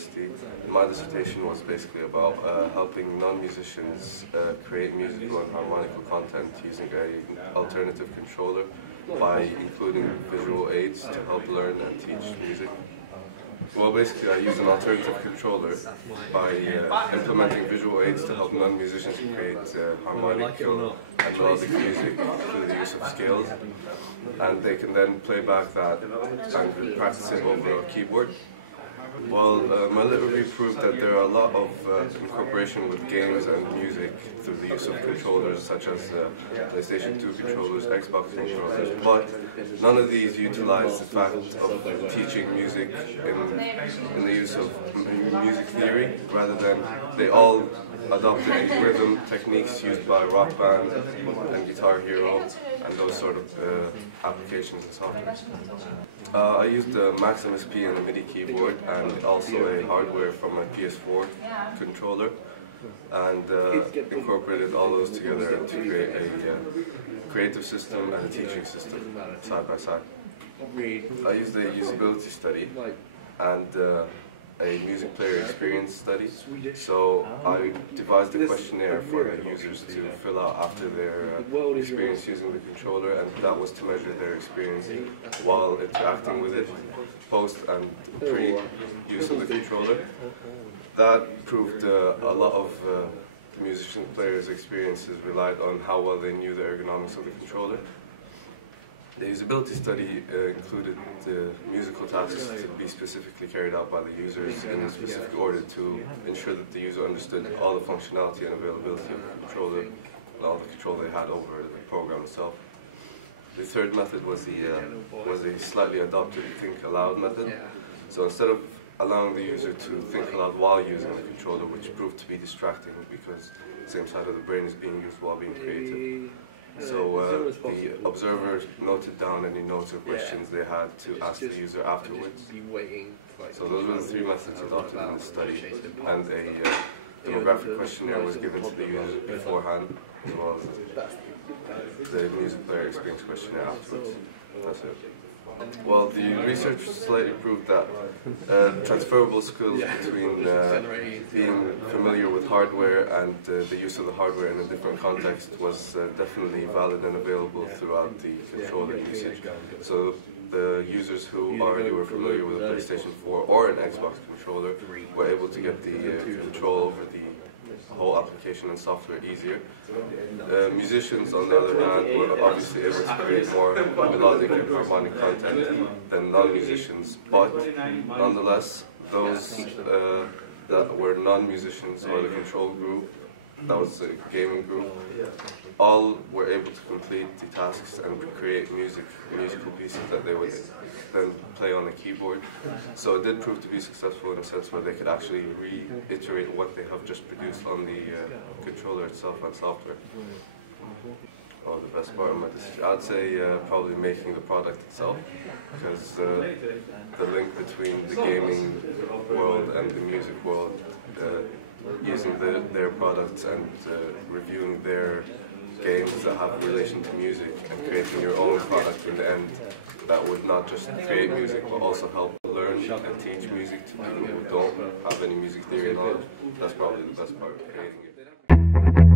university. My dissertation was basically about helping non-musicians create musical and harmonical content using an alternative controller by including visual aids to help learn and teach music. Well, basically I use an alternative controller by implementing visual aids to help non-musicians create harmonic and melodic music through the use of scales, and they can then play back that and practice it over a keyboard. Well, my little review proved that there are a lot of incorporation with games and music through the use of controllers such as PlayStation 2 controllers, Xbox controllers, but none of these utilize the fact of teaching music in the use of music theory. Rather than they all adopted rhythm techniques used by Rock Band and Guitar Hero and those sort of applications and software. I used the Maximus P and a MIDI keyboard and also a hardware from my PS4 controller, and incorporated all those together to create a creative system and a teaching system side by side. I used a usability study and a music player experience study. So I devised a questionnaire for the users to fill out after their experience using the controller, and that was to measure their experience while interacting with it, post and pre-use of the controller. That proved a lot of the musician players' experiences relied on how well they knew the ergonomics of the controller. The usability study included the musical tasks to be specifically carried out by the users in a specific order to ensure that the user understood all the functionality and availability of the controller and all the control they had over the program itself. The third method was a slightly adopted think aloud method. So instead of allowing the user to think aloud while using the controller, which proved to be distracting because the same side of the brain is being used while being creative. So the observer noted down any notes or questions they had to ask the user afterwards. So those were the three methods adopted in the study, and a demographic questionnaire was given to the user beforehand, as well as the music player experience questionnaire afterwards. That's it. Well, the research slightly proved that transferable skills between being familiar with hardware and the use of the hardware in a different context was definitely valid and available throughout the controller usage. So the users who already were familiar with a PlayStation 4 or an Xbox controller were able to get the control over the whole application and software easier. Musicians, on the other hand, were obviously able to create more melodic and harmonic content than non-musicians, but nonetheless, those that were non-musicians or the control group, that was a gaming group, all were able to complete the tasks and create musical pieces that they would then play on the keyboard. So it did prove to be successful in a sense where they could actually reiterate what they have just produced on the controller itself and software. Oh, the best part of my decision, I'd say probably making the product itself, because the link between the gaming world and the music world, using their products and reviewing their games that have relation to music and creating your own product in the end that would not just create music but also help learn and teach music to people who don't have any music theory knowledge. That's probably the best part of creating it.